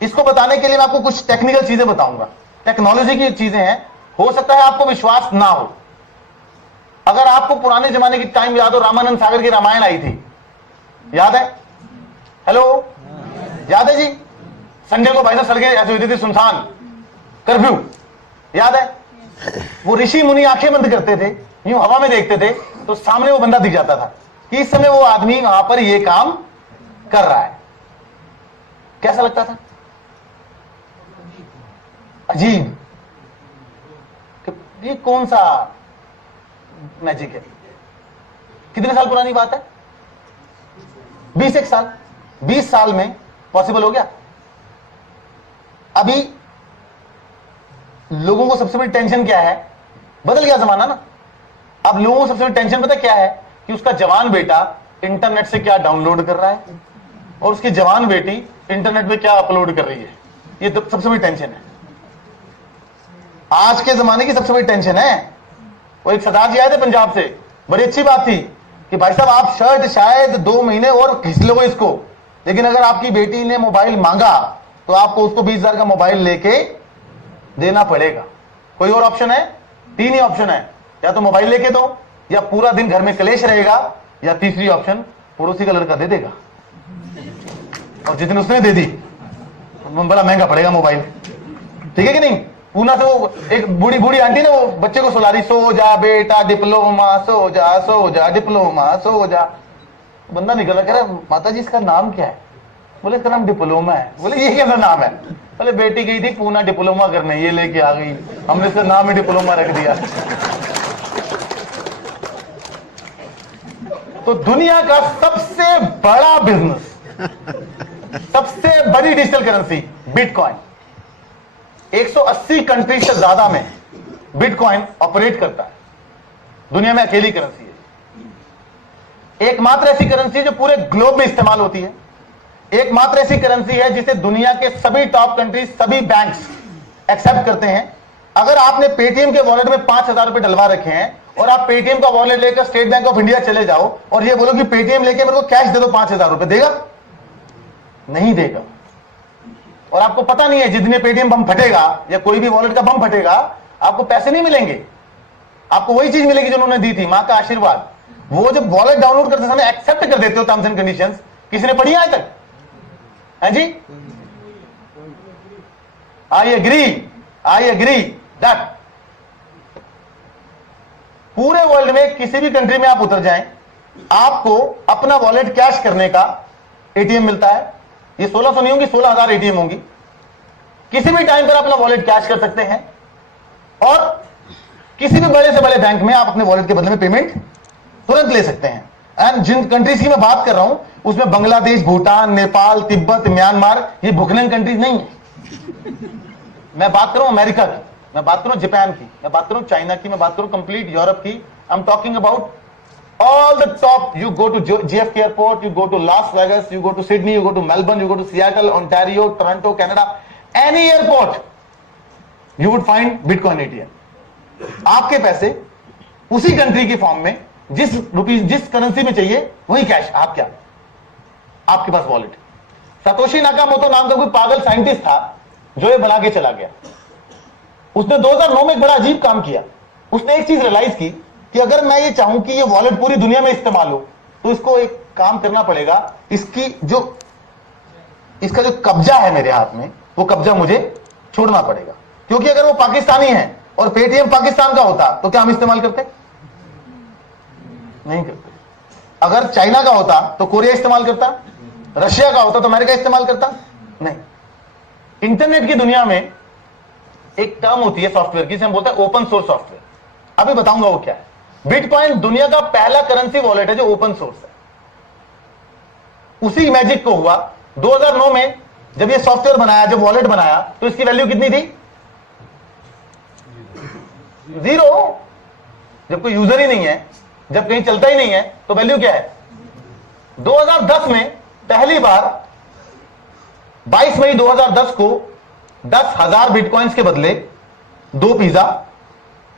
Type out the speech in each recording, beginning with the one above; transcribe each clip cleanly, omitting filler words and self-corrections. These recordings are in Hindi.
इसको बताने के लिए मैं आपको कुछ टेक्निकल चीजें बताऊंगा, टेक्नोलॉजी की चीजें हैं। हो सकता है आपको विश्वास ना हो। अगर आपको पुराने जमाने की टाइम याद हो, रामानंद सागर की रामायण आई थी, याद है? हेलो, याद है जी? संडे को भाई साहब सड़कें ऐसे होती थी सुनसान, कर्फ्यू, याद है? वो ऋषि मुनि आंखें बंद करते थे, यूं हवा में देखते थे, तो सामने वो बंदा दिख जाता था कि इस समय वो आदमी वहां पर ये काम कर रहा है। कैसा लगता था? अजीब। ये कौन सा मैजिक है? कितने साल पुरानी बात है? 20 साल। 20 साल में पॉसिबल हो गया। अभी लोगों को सबसे बड़ी टेंशन क्या है? बदल गया जमाना ना। अब लोगों को सबसे बड़ी टेंशन पता क्या है? कि उसका जवान बेटा इंटरनेट से क्या डाउनलोड कर रहा है और उसकी जवान बेटी इंटरनेट पे क्या अपलोड कर रही है। ये सबसे बड़ी टेंशन है, आज के जमाने की सबसे बड़ी टेंशन है। वो एक सरदार जी आए थे पंजाब से, बड़ी अच्छी बात थी कि भाई साहब आप शर्ट शायद 2 महीने और घिस लो इसको, लेकिन अगर आपकी बेटी ने मोबाइल मांगा तो आपको उसको 20,000 का मोबाइल लेके देना पड़ेगा। कोई और ऑप्शन है? 3 ही ऑप्शन है, या तो मोबाइल लेके दो, या पूरा दिन घर में कलेश रहेगा, या तीसरी ऑप्शन पड़ोसी का लड़का दे देगा, और जितने उसने दे दी बड़ा महंगा पड़ेगा मोबाइल। ठीक है कि नहीं? पूना से वो एक बूढ़ी बूढ़ी आंटी ने वो बच्चे को सुला रही, सो जा बेटा डिप्लोमा, सो जा डिप्लोमा, सो जा। बंदा निकला, कह रहा माता जी इसका नाम क्या है? बोले इसका नाम डिप्लोमा है। बोले ये कैसा नाम है? बोले बेटी गई थी पूना डिप्लोमा करने, ये लेके आ गई, हमने इसका नाम ही डिप्लोमा रख दिया। तो दुनिया का सबसे बड़ा बिजनेस, सबसे बड़ी डिजिटल करेंसी बिटकॉइन, 180 कंट्री से ज्यादा में बिटकॉइन ऑपरेट करता है। दुनिया में अकेली करेंसी है, एकमात्र ऐसी करेंसी जो पूरे ग्लोब में इस्तेमाल होती है, एकमात्र ऐसी करेंसी है जिसे दुनिया के सभी टॉप कंट्रीज, सभी बैंक्स एक्सेप्ट करते हैं। अगर आपने पेटीएम के वॉलेट में 5,000 रुपए डलवा रखे हैं और आप पेटीएम का वॉलेट लेकर स्टेट बैंक ऑफ इंडिया चले जाओ और ये बोलो कि पेटीएम लेके मेरे को कैश दे दो 5,000 रुपए, देगा? नहीं देगा। और आपको पता नहीं है जितने पेटीएम बम फटेगा या कोई भी वॉलेट का बम फटेगा, आपको पैसे नहीं मिलेंगे, आपको वही चीज मिलेगी जो उन्होंने दी थी, मां का आशीर्वाद। वो जब वॉलेट डाउनलोड करते समय एक्सेप्ट कर देते हो टर्म्स एंड कंडीशंस, किसी ने पढ़ी आज तक? है जी? आई एग्री दैट पूरे वर्ल्ड में किसी भी कंट्री में आप उतर जाएं, आपको अपना वॉलेट कैश करने का एटीएम मिलता है। ये 1600 नहीं होंगी, 16,000 एटीएम होंगी। किसी भी टाइम पर अपना वॉलेट कैश कर सकते हैं और किसी भी बड़े से बड़े बैंक में आप अपने वॉलेट के बदले में पेमेंट तुरंत ले सकते हैं। एंड जिन कंट्रीज की मैं बात कर रहा हूं उसमें बांग्लादेश, भूटान, नेपाल, तिब्बत, म्यांमार, ये भुखनंग कंट्रीज नहीं है। मैं बात करूं अमेरिका की, मैं बात करूं जापान की, मैं बात करूं चाइना की, मैं बात करूं कंप्लीट यूरोप की। I am talking about all the top. You go to JFK airport, you go to Las Vegas, you go to Sydney, you go to Melbourne, you go to Seattle, Ontario, Toronto, Canada, any airport you would find Bitcoin ATM। आपके पैसे उसी कंट्री की फॉर्म में जिस करेंसी में चाहिए वही कैश। आप क्या, आपके पास वॉलेट। सतोशी नाकामोटो नाम का कोई पागल साइंटिस्ट था जो ये बना के चला गया। उसने 2009 में एक बड़ा अजीब काम किया। उसने एक चीज रियलाइज की कि अगर मैं ये चाहूं कि ये वॉलेट पूरी दुनिया में इस्तेमाल हो तो इसको एक काम करना पड़ेगा, इसका जो कब्जा है मेरे हाथ में, वो कब्जा मुझे छोड़ना पड़ेगा। क्योंकि अगर वो पाकिस्तानी है और पेटीएम पाकिस्तान का होता तो क्या हम इस्तेमाल करते? नहीं करते। अगर चाइना का होता तो कोरिया इस्तेमाल करता, रशिया का होता तो अमेरिका इस्तेमाल करता नहीं। इंटरनेट की दुनिया में एक टर्म होती है सॉफ्टवेयर की, जिसे हम बोलते हैं ओपन सोर्स सॉफ्टवेयर। अभी बताऊंगा वो क्या है। बिटकॉइन दुनिया का पहला करेंसी वॉलेट है जो ओपन सोर्स है। उसी मैजिक को हुआ 2009 में जब ये सॉफ्टवेयर बनाया, जब वॉलेट बनाया, तो इसकी वैल्यू कितनी थी? 0। जब कोई यूजर ही नहीं है, जब कहीं चलता ही नहीं है, तो वैल्यू क्या है? 2010 में पहली बार 22 मई 2010 को 10,000 बिटकॉइंस के बदले 2 पिज्जा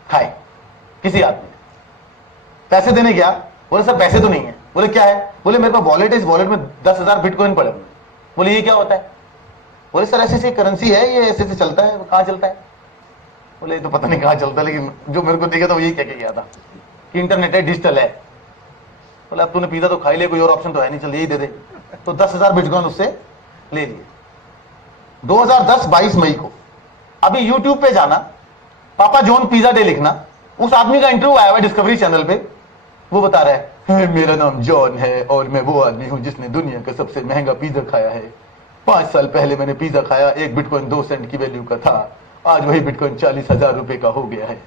खाए किसी आदमी। पैसे देने गया, बोले सर पैसे तो नहीं है। बोले क्या है? बोले मेरे पास वॉलेट है, इस वॉलेट में 10,000 बिटकॉइन पड़े। बोले ये क्या होता है? बोले सर ऐसी ऐसी करेंसी है, ये ऐसे ऐसे चलता है, कहाँ चलता है? बोले ये तो पता नहीं कहाँ चलता, लेकिन जो मेरे को दिखा था वो यही कह के गया था कि इंटरनेट है, डिजिटल है। बोले अब तूने पिज्जा तो खा लिया, कोई और ऑप्शन तो है नहीं, चल यही दे दे। तो 10,000 बिटकॉइन उससे ले लिए। 2010-22 मई को अभी यूट्यूब पे जाना, पापा जॉन पिज्जा डे लिखना, उस आदमी का इंटरव्यू आया हुआ डिस्कवरी चैनल पे। वो बता रहा है मेरा नाम जॉन है और मैं वो आदमी हूं जिसने दुनिया का सबसे महंगा पिज्जा खाया है। 5 साल पहले मैंने पिज्जा खाया, 1 बिटकॉइन 2 सेंट की वैल्यू का था, आज वही बिटकॉइन 40,000 रुपए का हो गया है।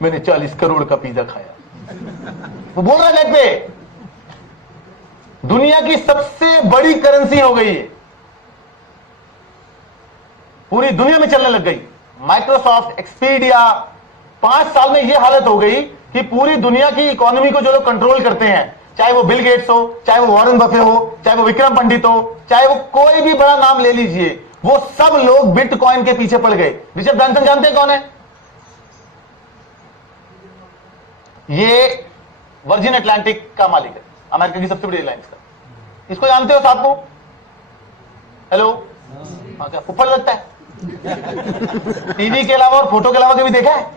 मैंने 40 करोड़ का पिज्जा खाया। वो बोल रहा है नेट पे, दुनिया की सबसे बड़ी करेंसी हो गई है, पूरी दुनिया में चलने लग गई। माइक्रोसॉफ्ट, एक्सपीडिया, 5 साल में यह हालत हो गई कि पूरी दुनिया की इकोनॉमी को जो लोग कंट्रोल करते हैं, चाहे वो बिल गेट्स हो, चाहे वो वॉरेन बफे हो, चाहे वो विक्रम पंडित हो, चाहे वो कोई भी बड़ा नाम ले लीजिए, वो सब लोग बिटकॉइन के पीछे पड़ गए। रिचर्ड ब्रांसन जानते हैं कौन है? ये वर्जिन अटलांटिक का मालिक है, अमेरिका की सबसे बड़ी एयरलाइंस का। इसको जानते हो साहब को? हेलो, हाँ क्या ऊपर लगता है? टीवी के अलावा और फोटो के अलावा कभी देखा है?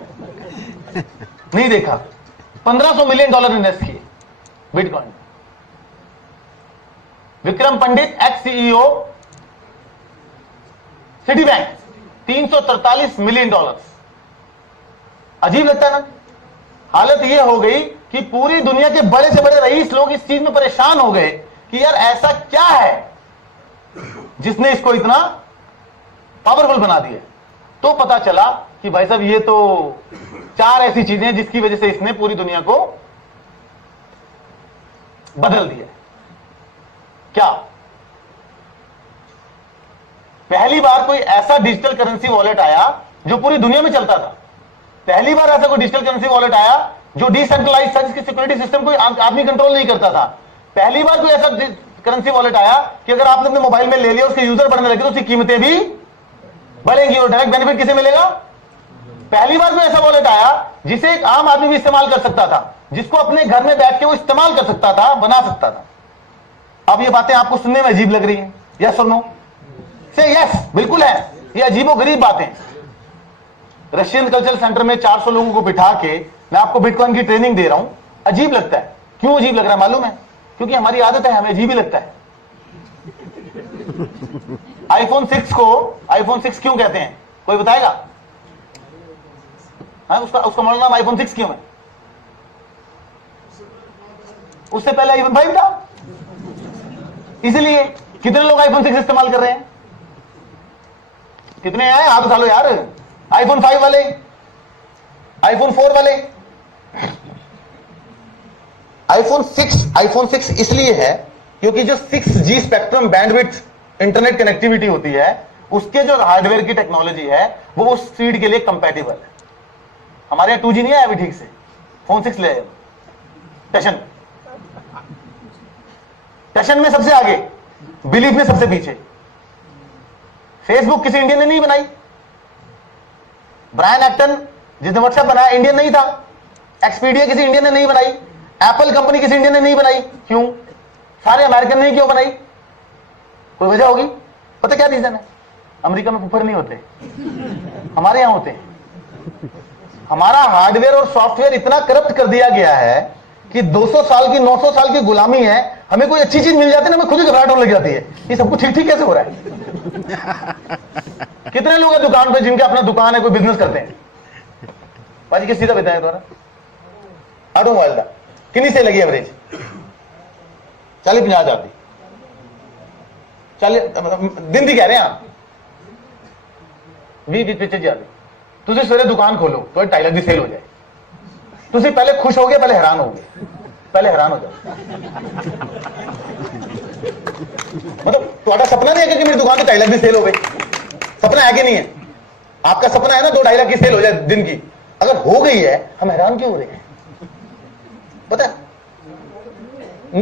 नहीं देखा। $1500 मिलियन इन्वेस्ट किए bitcoin. Vikram Pandit ex CEO Citi bank, $343 million. अजीब लगता है ना? हालत यह हो गई कि पूरी दुनिया के बड़े से बड़े रईस लोग इस चीज में परेशान हो गए कि यार ऐसा क्या है जिसने इसको इतना पावरफुल बना दिया। तो पता चला कि भाई साहब ये तो 4 ऐसी चीजें हैं जिसकी वजह से इसने पूरी दुनिया को बदल दिया। क्या? पहली बार कोई ऐसा डिजिटल करेंसी वॉलेट आया जो पूरी दुनिया में चलता था। पहली बार ऐसा कोई डिजिटल करेंसी वॉलेट आया जो डिसेंट्रलाइज था, जिसकी सिक्योरिटी सिस्टम कोई आदमी कंट्रोल नहीं करता था। पहली बार कोई ऐसा करेंसी वॉलेट आया कि अगर आपने अपने मोबाइल में ले लिया, उसके यूजर बढ़ने लगे तो उसकी कीमतें भी बढ़ेंगी और डायरेक्ट बेनिफिट किसे मिलेगा? पहली बार कोई ऐसा वॉलेट आया जिसे एक आम आदमी भी इस्तेमाल कर सकता था, जिसको अपने घर में बैठ के वो इस्तेमाल कर सकता था, बना सकता था। अब ये बातें आपको सुनने में अजीब लग रही हैं? यस और नो? से यस, बिल्कुल है। ये अजीबोगरीब बातें। रशियन कल्चरल सेंटर में 400 लोगों को बिठा के मैं आपको बिटकॉइन की ट्रेनिंग दे रहा हूं। अजीब लगता है। क्यों अजीब लग रहा है मालूम है? क्योंकि हमारी आदत है, हमें अजीब ही लगता है। आईफोन 6 को आईफोन 6 क्यों कहते हैं? कोई बताएगा? हाँ, उसका मॉडल नाम आईफोन 6 क्यों है? उससे पहले आईफोन 5 था, इसलिए। कितने लोग आईफोन 6 इस्तेमाल कर रहे हैं? कितने आए? हाथ उठा लो यार। आईफोन 5 वाले, आईफोन 4 वाले। आईफोन 6 इसलिए है क्योंकि जो 6G spectrum bandwidth internet connectivity होती है, उसके जो हार्डवेयर की टेक्नोलॉजी है वो उस स्पीड के लिए कंपैटिबल है। हमारे यहां 2G नहीं आया अभी ठीक से, फोन 6 ले आए। टशन में सबसे आगे, बिलीफ में सबसे पीछे। फेसबुक किसी इंडियन ने नहीं बनाई। ब्रायन एक्टन जिसने व्हाट्सएप बनाया इंडियन नहीं था। एक्सपीडिया किसी इंडियन ने नहीं बनाई। एप्पल कंपनी किसी इंडियन ने नहीं बनाई। क्यों? सारे अमेरिकन ने क्यों बनाई? कोई वजह होगी? पता क्या रीजन है? अमेरिका में फुफर नहीं होते, हमारे यहां होते हैं। हमारा हार्डवेयर और सॉफ्टवेयर इतना करप्ट कर दिया गया है कि 200 साल की 900 साल की गुलामी है। हमें कोई अच्छी चीज मिल जाती है ना, हमें खुद ही घबराहट होने लग जाती है। ये सब कुछ ठीक ठीक कैसे हो रहा है? कितने लोग हैं दुकान पे जिनके अपना दुकान है, कोई बिजनेस करते हैं? भाजी किस चीज का बताया द्वारा? ऑटोमोबाइल का। कितनी से लगी एवरेज? 40-50 हजार दी। 40 दिन दी कह रहे हैं आप? 20-25 हजार दी। तुझे सवेरे दुकान खोलो तो 2.5 लाख की सेल हो जाए। तुझे पहले खुश हो गए, पहले हैरान हो गए। पहले हैरान हो जाओ। मतलब तुम्हारा सपना नहीं है कि मेरी दुकान पे 2.5 लाख की सेल हो गई? सपना है कि नहीं है? आपका सपना है ना 2-2.5 लाख की सेल हो जाए दिन की। अगर हो गई है, हम हैरान क्यों हो रहे हैं? पता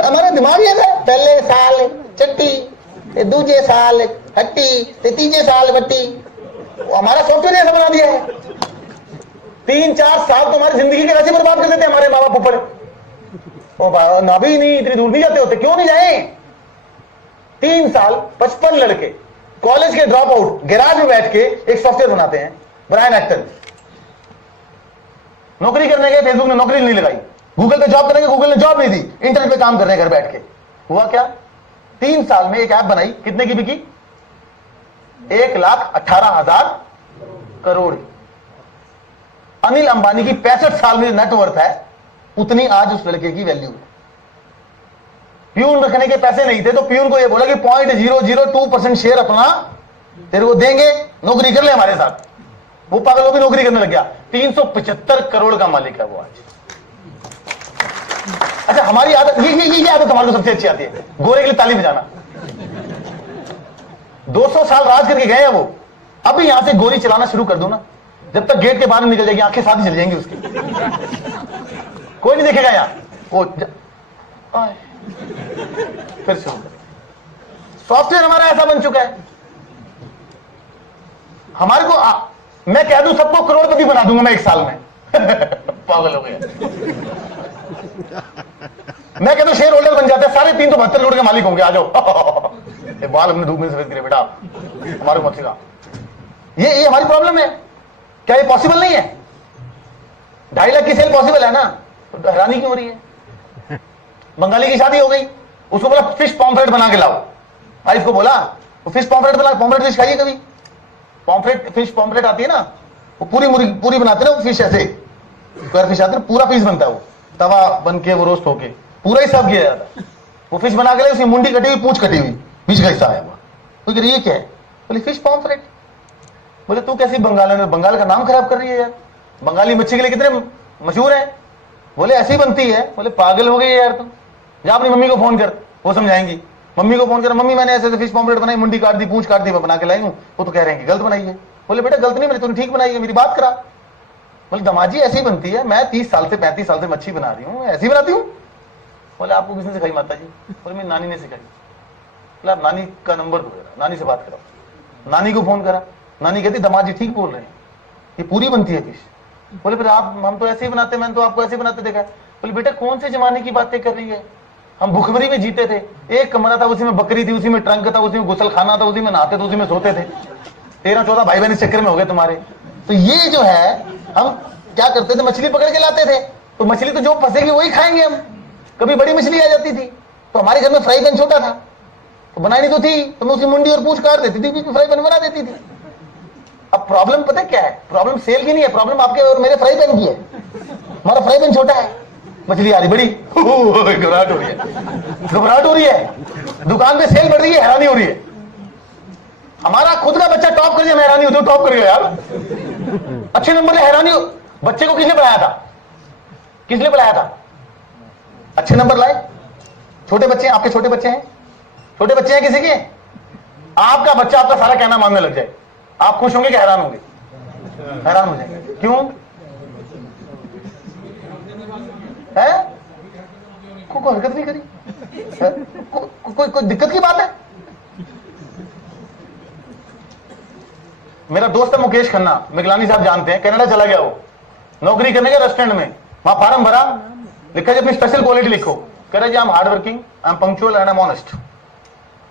हमारा दिमाग ये था, पहले साल चट्टी, दूजे साल हट्टी, तीजे साल बट्टी। हमारा सॉफ्टवेयर ऐसा बना दिया है। 3-4 साल तो हमारी जिंदगी के वैसे बर्बाद कर देते हैं हमारे माँ बाप ऊपर। ना भी नहीं, इतनी दूर नहीं जाते होते। क्यों नहीं जाए? 3 साल 55 लड़के कॉलेज के ड्रॉप आउट गैराज में बैठ के एक सॉफ्टवेयर बनाते हैं। ब्रायन एक्टर नौकरी करने गए, फेसबुक ने नौकरी नहीं लगाई। गूगल पे जॉब करेंगे, गूगल ने जॉब नहीं दी। इंटरनेट पे काम कर रहे हैं घर बैठ के। हुआ क्या? 3 साल में एक ऐप बनाई, कितने की बिकी? 1,18,000 करोड़। अनिल अंबानी की 65 साल में नेटवर्थ है, उतनी आज उस लड़के की वैल्यू है। प्यून रखने के पैसे नहीं थे तो प्यून को यह बोला कि 0.002% शेयर अपना तेरे को देंगे, नौकरी कर ले हमारे साथ। वो पागल, वो भी नौकरी करने लग गया। 375 करोड़ का मालिक है वो आज। अच्छा, हमारी आदत ये आदत हमारे को सबसे अच्छी आती है, गोरे के लिए ताली बजाना। 200 साल राज करके गए हैं वो। अभी यहां से गोरी चलाना शुरू कर दो ना, जब तक गेट के बाहर निकल जाएगी आंखें साथ ही चल जाएंगी उसकी। कोई नहीं देखेगा यहां वो। फिर शुरू करें। सॉफ्टवेयर हमारा ऐसा बन चुका है, हमारे को मैं कह दूं सबको करोड़पति बना दूंगा मैं 1 साल में। पागल हो गया। मैं कहता हूं शेयर होल्डर बन जाते हैं सारे, 372 करोड़ के मालिक होंगे। आ जाओ। बाल हमने धूप में सफेद करे बेटा, हमारे को मत सिखा। ये हमारी प्रॉब्लम है। क्या ये पॉसिबल नहीं है? 2.5 लाख की सेल पॉसिबल है ना, तो हैरानी क्यों हो रही है? बंगाली की शादी हो गई, उसको बोला फिश पॉम्फ्रेट बना के लाओ। वाइफ को बोला वो फिश पॉम्फ्रेट बना, पॉम्फ्रेट फिश खाइए कभी? पॉम्फ्रेट फिश पॉम्फ्रेट आती है ना, वो पूरी बनाते ना वो फिश, ऐसे स्क्वायर फिश आती है, पूरा पीस बनता है वो, तवा बन के वो रोस्ट होके पूरा ही सब किया जाता है। वो फिश बना के लाए, उसकी मुंडी कटी हुई, पूंछ कटी हुई, बीच का हिस्सा आया हुआ। तो ये क्या है? बोले फिश पॉम्फ्रेट। बोले तू कैसी बंगाल का नाम खराब कर रही है यार, बंगाली मच्छी के लिए कितने मशहूर है। बोले ऐसी बनती है। बोले पागल हो गई यार तुम, जा अपनी मम्मी को फोन कर, वो समझाएंगी। मम्मी को फोन कर, मम्मी मैंने ऐसे फिश पॉम्फ्रेट बनाई, मुंडी काट दी, पूंछ काट दी, मैं बना के लाई हूं। वो तो कह रहे हैं कि गलत बनाई है। बोले बेटा गलत नहीं बनी, तूने ठीक बनाई है, मेरी बात करा। बोले दमाजी ऐसी बनती है, मैं 30 साल से 35 साल से मच्छी बना रही हूँ, ऐसी बनाती हूँ। बोले आपको किसने सिखाई माता जी? बोले मेरी नानी ने सिखाई। बोले आप नानी का नंबर दो, नानी से बात करो। नानी को फोन करा, नानी कहती दमाजी ठीक बोल रहे हैं, ये पूरी बनती है फिश। बोले फिर आप, हम तो ऐसे ही बनाते, मैंने तो आपको ऐसे बनाते देखा। बोले बेटा कौन से जमाने की बातें कर रही है, हम भुखमरी में जीते थे, एक कमरा था, उसी में बकरी थी, उसी में ट्रंक था, उसी में गुसल खाना था, उसी में नहाते थे, उसी में सोते थे। 13-14 भाई बहन इस चक्कर में हो गए तुम्हारे। तो ये जो है, हम क्या करते थे, मछली पकड़ के लाते थे, तो मछली तो जो फंसेगी वही खाएंगे हम। कभी बड़ी मछली आ जाती थी तो हमारे घर में फ्राई पैन छोटा था, तो बनानी तो थी, तो मैं उसकी मुंडी और पूंछ काट देती थी, बीच में फ्राई पैन बना देती थी। अब प्रॉब्लम पता क्या है? प्रॉब्लम सेल की नहीं है, प्रॉब्लम आपके और मेरे फ्राई पैन की है। हमारा फ्राई पैन छोटा है, मछली आ रही बड़ी, घबराहट हो रही है, घबराहट हो रही है। दुकान पे सेल बढ़ रही है, हैरानी हो रही है। हमारा खुद का बच्चा टॉप कर दिया, मैं हैरानी होती हूँ, टॉप कर गया यार, अच्छे नंबर ले, हैरानी हो। बच्चे को किसने पढ़ाया था? किसने पढ़ाया था? अच्छे नंबर लाए। छोटे बच्चे, आपके छोटे बच्चे हैं, छोटे बच्चे हैं किसी के? आपका बच्चा आपका सारा कहना मानने लग जाए, आप खुश होंगे कि हैरान होंगे? हैरान हो जाएंगे। क्यों है? कोई हरकत नहीं करी, कोई दिक्कत की बात है? मेरा दोस्त है मुकेश खन्ना, मिगलानी साहब जानते हैं, कनाडा चला गया वो नौकरी करने के, रेस्टोरेंट में। वहां फार्म भरा, लिखा जी अपनी स्पेशल क्वालिटी लिखो। कह रहे जी I am hard working, I am punctual and I am honest.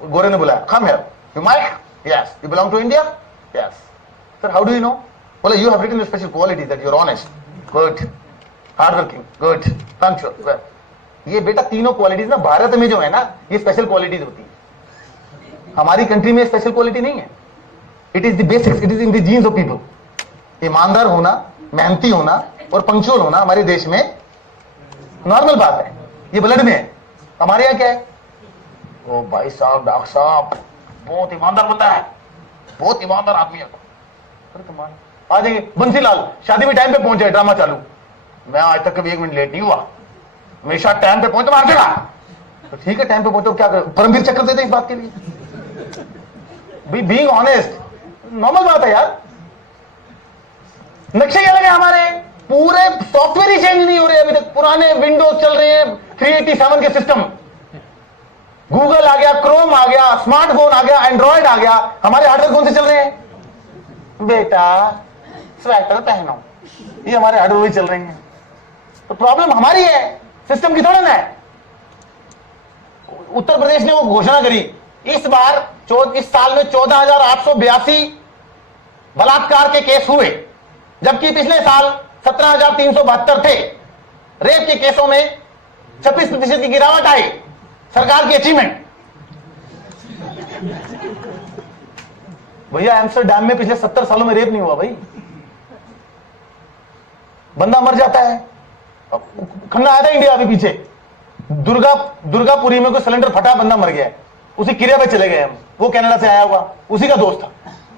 गोरे ने बुलाया, come here, you Mike, yes, you belong to India, yes sir, how do you know? बोले you have written your special quality that you are honest, good, hard working, good, punctual. ये बेटा तीनों क्वालिटीज ना भारत में जो है ना, ये स्पेशल क्वालिटीज होती है। हमारी कंट्री में स्पेशल क्वालिटी नहीं है। It is the basics, it is in the jeans of people. ईमानदार होना, मेहनती होना और पंक्चुअल होना हमारे देश में नॉर्मल बात है, ये ब्लड में है। हमारे यहाँ क्या है? ओ भाई साहब, डॉक्टर साहब बहुत ईमानदार बंदा है, बहुत ईमानदार आदमी है। अरे तुम्हारे आ जाएंगे, बंसीलाल शादी में टाइम पे पहुंचे, ड्रामा चालू, मैं आज तक कभी 1 मिनट लेट नहीं हुआ, हमेशा टाइम पे पहुंचे, मार देगा। तो ठीक है टाइम पे पहुंचो, क्या करो, परमवीर चक्कर देते इस बात के लिए। बीइंग ऑनेस्ट नॉर्मल बात है यार। नक्शे क्या लगे हमारे, पूरे सॉफ्टवेयर ही चेंज नहीं हो रहे अभी तक, पुराने विंडोज चल रहे हैं, 387 के सिस्टम। गूगल आ गया, क्रोम आ गया, स्मार्टफोन आ गया, एंड्रॉइड आ गया, हमारे हार्डवेयर कौन से चल रहे हैं? बेटा स्वेटर पहनो, ये हमारे हार्डवेयर चल रहे हैं। तो प्रॉब्लम हमारी है, सिस्टम की थोड़ा ना है। उत्तर प्रदेश ने वो घोषणा करी, इस बार इस साल में 14,882 बलात्कार के केस हुए, जबकि पिछले साल 17,372 थे। रेप के केसों में 26% की गिरावट आई। सरकार की अचीवमेंट। भैया एम्स्टरडैम में पिछले 70 सालों में रेप नहीं हुआ भाई। बंदा मर जाता है। खन्ना आया था इंडिया अभी पीछे, दुर्गापुरी में कोई सिलेंडर फटा, बंदा मर गया है, उसी क्रिया पे चले गए हम। वो कनाडा से आया हुआ, उसी का दोस्त था।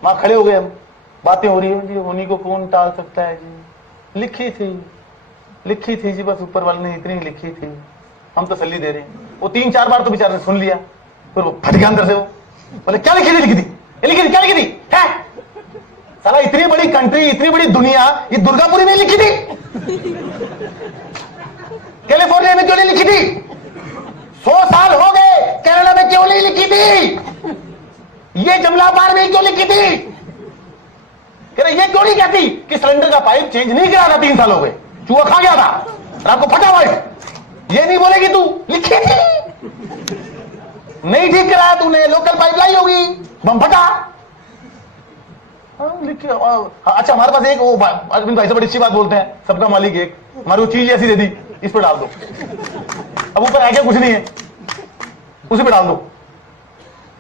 वहां खड़े हो गए हम, बातें हो रही है जी, होनी को कौन टाल सकता है जी, लिखी थी जी, बस ऊपर वाले ने इतनी लिखी थी, हम तसल्ली दे रहे हैं। वो 3-4 बार तो बेचारे ने सुन लिया, फिर वो फट गया अंदर से। वो बोले क्या लिखी थी, क्या लिखी थी है? साला इतनी बड़ी कंट्री, इतनी बड़ी दुनिया, ये दुर्गापुरी में लिखी थी, कैलिफोर्निया में क्यों नहीं लिखी थी? 100 साल हो गए, कनाडा में क्यों नहीं लिखी थी? ये जमलाबार में क्यों लिखी थी? कह रहे ये क्यों नहीं कहती कि सिलेंडर का पाइप चेंज नहीं किया था, 3 साल हो गए, चूहा खा गया था, रात को फटा पाइप। ये नहीं बोलेगी तू लिखी थी, नहीं ठीक कराया तूने, लोकल पाइप लाई होगी, बम फटा। अच्छा हमारे पास एक वो अरविंद भाई से बड़ी अच्छी बात बोलते हैं, सबका मालिक एक, हमारी वो चीज ऐसी दे दी, इस पर डाल दो, अब ऊपर आगे कुछ नहीं है, उसी पे डाल दो,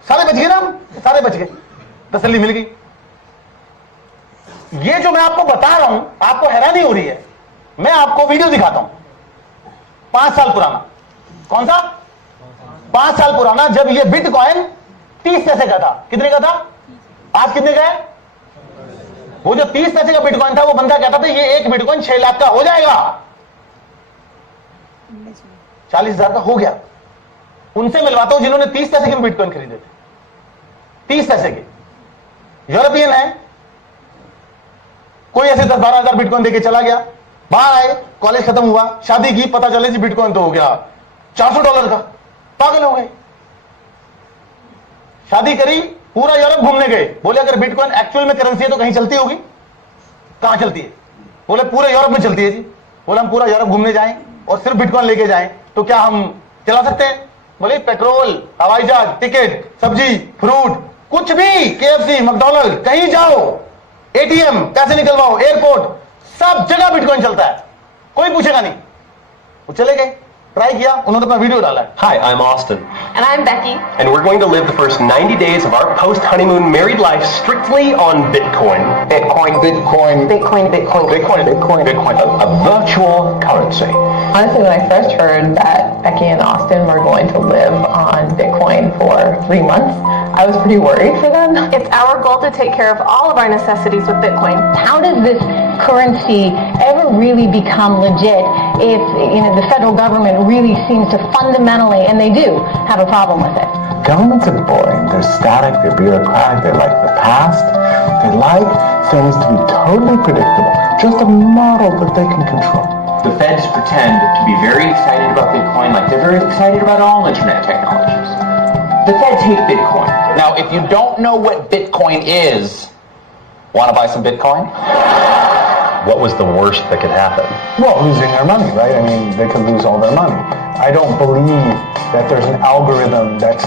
सारे बच गए ना, सारे बच गए, तसल्ली मिल गई। ये जो मैं आपको बता रहा हूं, आपको हैरानी हो रही है। मैं आपको वीडियो दिखाता हूं 5 साल पुराना। कौन सा? 5 साल पुराना, जब ये बिटकॉइन 30 पैसे का था। कितने का था? आज कितने का है? वो जो 30 पैसे का बिटकॉइन था, वो बंदा कहता था ये एक बिटकॉइन 6 लाख का हो जाएगा, 40,000 का हो गया। उनसे मिलवाता हूं जिन्होंने 30 पैसे के बिटकॉइन खरीदे थे, 30 पैसे के, यूरोपियन है। कोई ऐसे 10-12 हजार बिटकॉइन देके चला गया, बाहर आए, कॉलेज खत्म हुआ, शादी की, पता चले जी बिटकॉइन तो हो गया $400 का, पागल हो गए। शादी करी, पूरा यूरोप घूमने गए, बोले अगर बिटकॉइन एक्चुअल में करेंसी है तो कहीं चलती होगी? कहां चलती है? बोले पूरे यूरोप में चलती है जी। बोले हम पूरा यूरोप घूमने जाएं और सिर्फ बिटकॉइन लेके जाएं तो क्या हम चला सकते हैं? बोले पेट्रोल, हवाई जहाज, टिकट, सब्जी, फ्रूट, कुछ भी, KFC, मैकडॉनल्ड, कहीं जाओ, ATM, पैसे निकलवाओ, एयरपोर्ट, सब जगह बिटकॉइन चलता है, कोई पूछेगा नहीं। वो चले गए, ट्राई किया, उन्होंने अपना वीडियो डाला है। Hi, I'm Austin. And I'm Becky. And we're going to live the first 90 days of our post-honeymoon married life strictly on Bitcoin. Bitcoin. A virtual currency. Honestly, when I first heard that Becky and Austin were going to live on Bitcoin for 3 months, I was pretty worried for them. It's our goal to take care of all of our necessities with Bitcoin. How does this currency ever really become legit if, the federal government really seems to fundamentally, and they do, have a problem with it? Governments are boring. They're static. They're bureaucratic. They like the past. They like things to be totally predictable. Just a model that they can control. The feds pretend to be very excited about Bitcoin like they're very excited about all internet technologies. The feds hate Bitcoin. Now, if you don't know what Bitcoin is, want to buy some Bitcoin? What was the worst that could happen? Well, losing their money, right? I mean, they could lose all their money. I don't believe that there's an algorithm that's